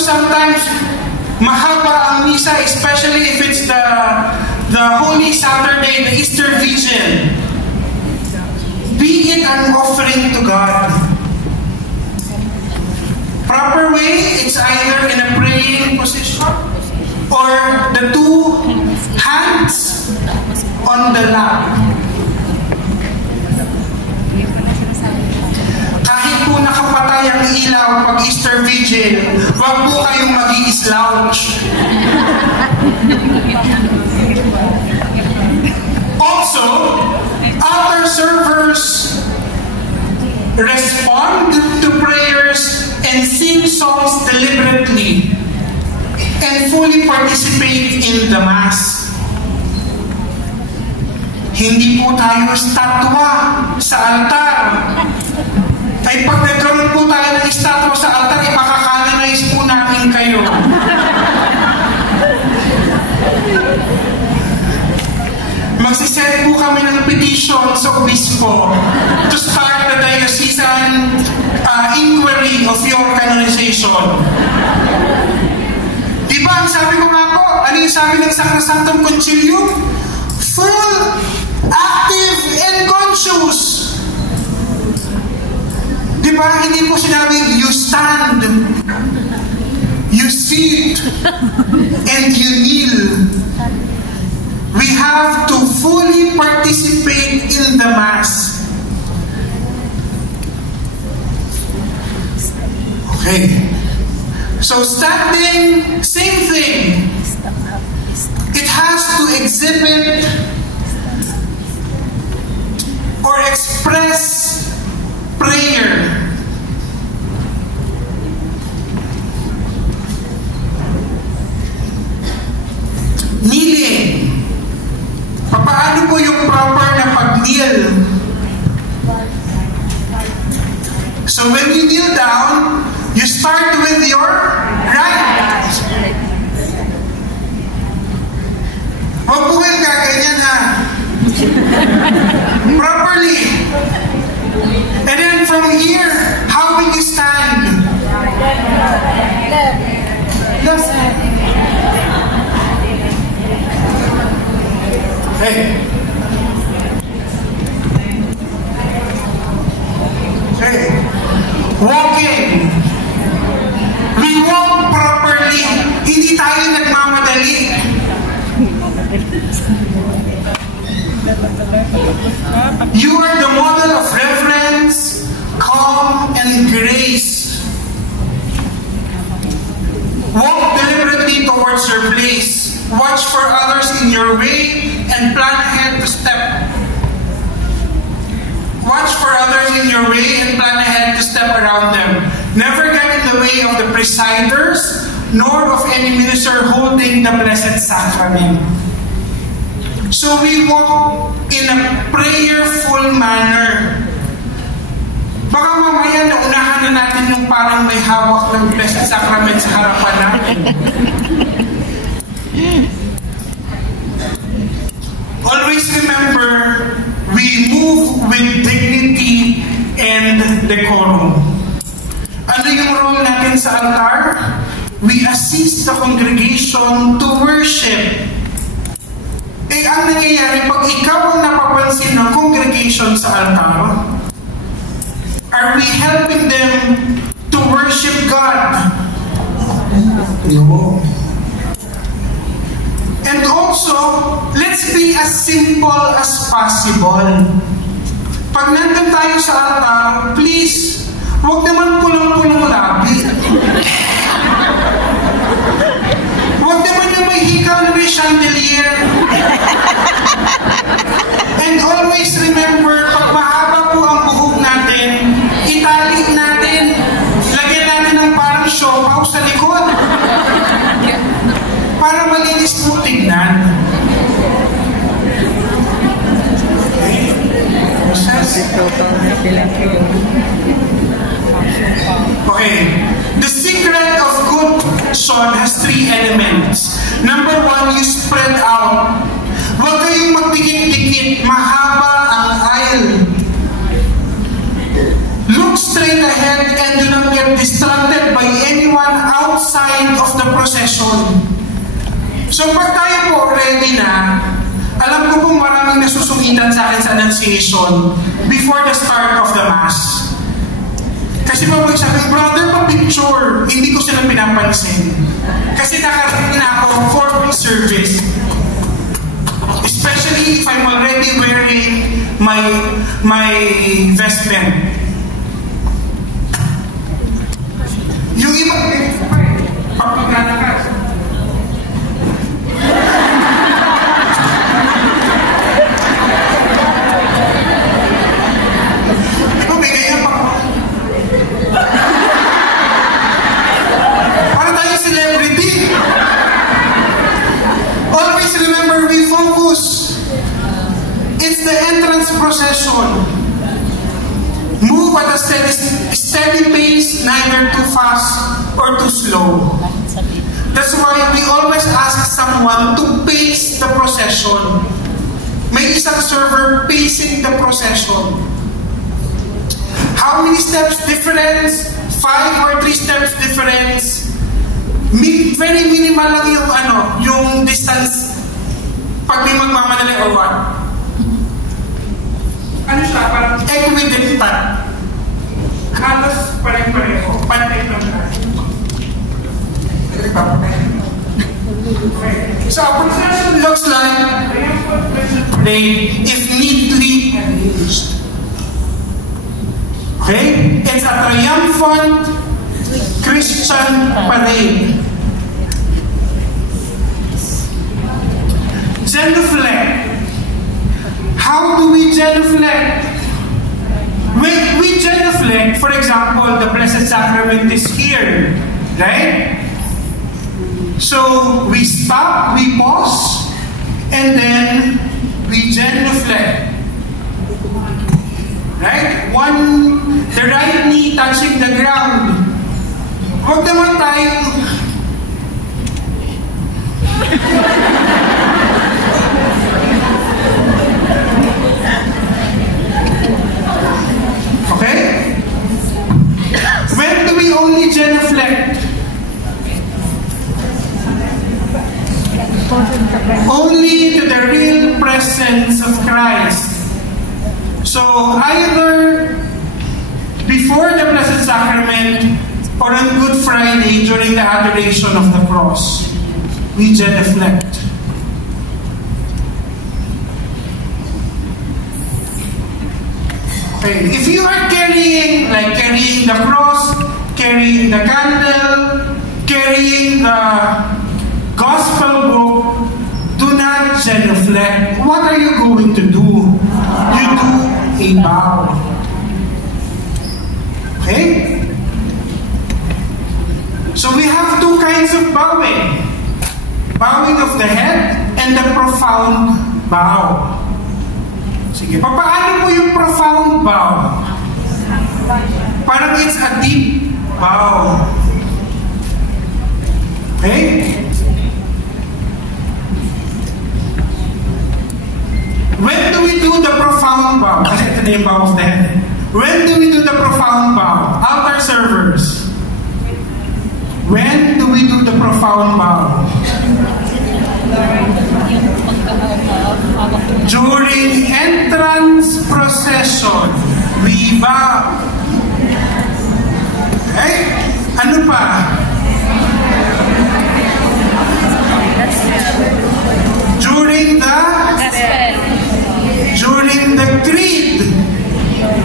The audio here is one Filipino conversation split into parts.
sometimes mahaba ang misa, especially if it's the Holy Saturday, the Easter Vigil. Be it an offering to God. Proper way, it's either in a praying position or the two hands on the lap. Kahit po nakapatay ang ilaw pag Easter Vigil, huwag po kayong mag-i-slouch. Also, other servers respond to prayers and sing songs deliberately and fully participate in the Mass. Hindi po tayo estatwa sa altar. Ay pag nagkaroon po tayo ng estatwa sa altar, ipakakanonize po namin kayo. Magsisend po kami ng petition sa obispo to start the diocesan inquiry of your canonization. Diba, ang sabi ko nga po, ano yung sabi ng Sacrosantong Concilium? Full, active, and conscious. Diba, hindi po sinabing you stand, you sit, and you kneel. We have to fully participate in the Mass. Okay. So standing, same thing. It has to exhibit or express prayer. Kneeling. Paano po yung proper na pag-kneel? So when you kneel down, you start with your right. Huwag po kayong gaganyan ha. Properly. And then from here, how will you stand? Left side. Okay. Okay. Walking. We walk properly. Hindi tayo nagmamadali. You are the model of reverence, calm, and grace. Walk deliberately towards your place. Watch for others in your way and plan ahead to step. Watch for others in your way and plan ahead to step around them. Never get in the way of the presiders, nor of any minister holding the Blessed Sacrament. So we walk in a prayerful manner. Baka mamaya naunahan na natin yung parang may hawak ng Blessed Sacrament sa harapan natin. Always remember, we move with dignity and decorum. Ano yung role natin sa altar? We assist the congregation to worship. Eh, ang nangyayari, pag ikaw ang napapansin ng congregation sa altar, are we helping them to worship God? No. And also, let's be as simple as possible. Pag nandun tayo sa altar, please, huwag naman pulong-pulong labi. Huwag naman yung may hikaw na may chandelier. And always remember, pag mahaba po ang buhok natin, itali natin, lagyan natin ng parang siopaw sa likod. Para malinis po tignan. Okay. The secret of good son has three elements. Number one, you spread out. Huwag kayong magdikit-dikit. Mahaba ang aisle. Look straight ahead and do not get distracted by anyone outside outside of the procession. So pag tayo po ready na, alam ko pong maraming nasusungitan sa akin sa Annunciation before the start of the Mass. Kasi mabag sabi, brother, pa-picture. Hindi ko sila pinapansin. Kasi nakarating na ako for my service. Especially if I'm already wearing my vestment. Yung iba, papagana ka. Ito, may ganyan pa. Para tayo celebrity. Always remember, we focus. It's the entrance procession. Move at a steady pace, neither too fast or too slow. That's why we always ask someone to pace the procession. May isang server pacing the procession. How many steps difference? 5 or 3 steps difference. Very minimal lang yung distance pag may magmamadali or what. Ano siya? Parang equidistant. Halos pare-pareho. Pantay lang siya. So a procession looks like if neatly arranged. Okay? It's a triumphant Christian parade. Genuflect. How do we genuflect? When we genuflect, for example, the Blessed Sacrament is here, right? So we stop, we pause, and then we genuflect. Right? The right knee touching the ground. Huwag naman tayo. Okay? When do we only genuflect? Only to the real presence of Christ. So either before the Blessed Sacrament or on Good Friday during the adoration of the cross, we genuflect. Okay. If you are carrying the cross, carrying the candle, carrying the Gospel book, do not genuflect. What are you going to do? You do a bow. Okay? So we have two kinds of bowing. Bowing of the head and the profound bow. Sige, paano po yung profound bow? Parang it's a deep bow. Okay? When do we do the profound bow? Kasi ito na yung bow of the head. When do we do the profound bow? Altar servers. When do we do the profound bow? During entrance procession, we bow. Okay? Ano pa? During the creed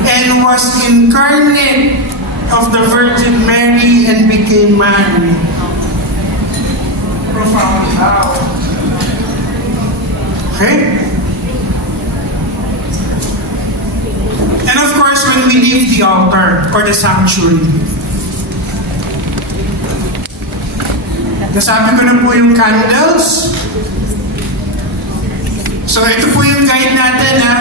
and was incarnate of the Virgin Mary and became man. Profound bow. Okay? And of course, when we leave the altar or the sanctuary, nasabi ko na po yung candles. So ito po yung guide natin, ha?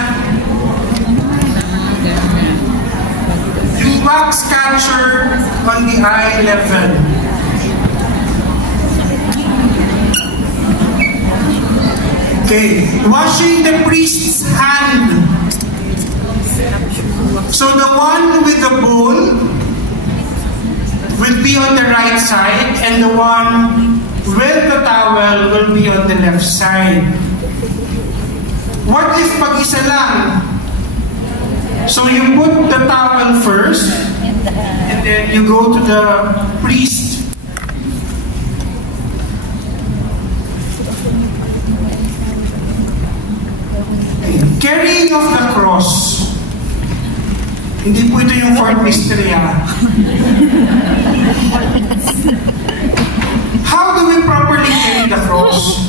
Yung wax catcher on the eye level. Okay, washing the priest's hand. So the one with the bowl will be on the right side and the one with the towel will be on the left side. What if pag-isa lang? So you put the towel first and then you go to the priest. Carrying of the cross. Hindi po ito yung fourth mystery, ha? How do we properly carry the cross?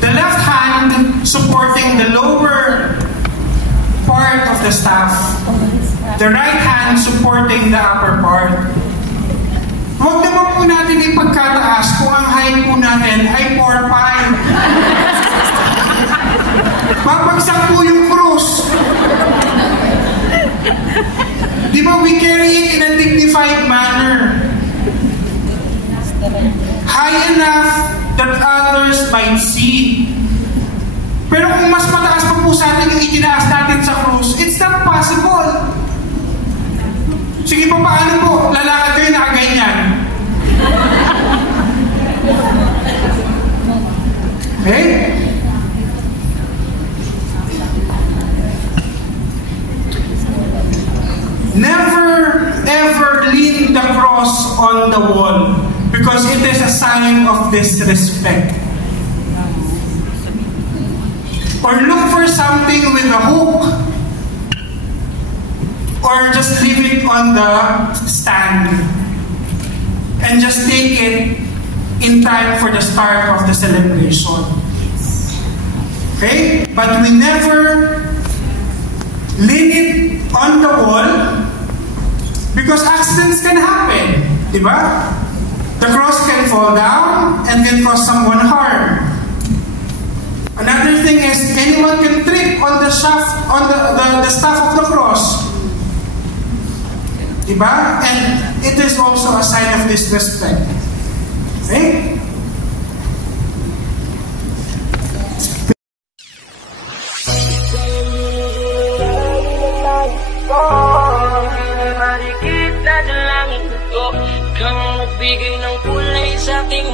The left hand supporting the lower part of the staff. The right hand supporting the upper part. Huwag naman po natin ipagkataas kung ang height po natin ay 4'5". Babagsak po yung cross. Di ba, we carry it in a dignified manner. High enough that others might see. Pero kung mas mataas pa po sa atin yung itinaas natin sa cross, it's not possible. Sige pa, paano po? Lalakad kayo nakaganyan. Okay? Never ever lean the cross on the wall because it is a sign of disrespect. Or look for something with a hook. Or just leave it on the stand. And just take it in time for the start of the celebration. Okay? But we never lean it on the wall because accidents can happen. Diba? The cross can fall down and can cause someone harm. Another thing is anyone can trip on the shaft, on the staff of the cross. Diba? And it is also a sign of disrespect. Okay? Marikit na dalangin ko, kang magbigay ng kulay sa aking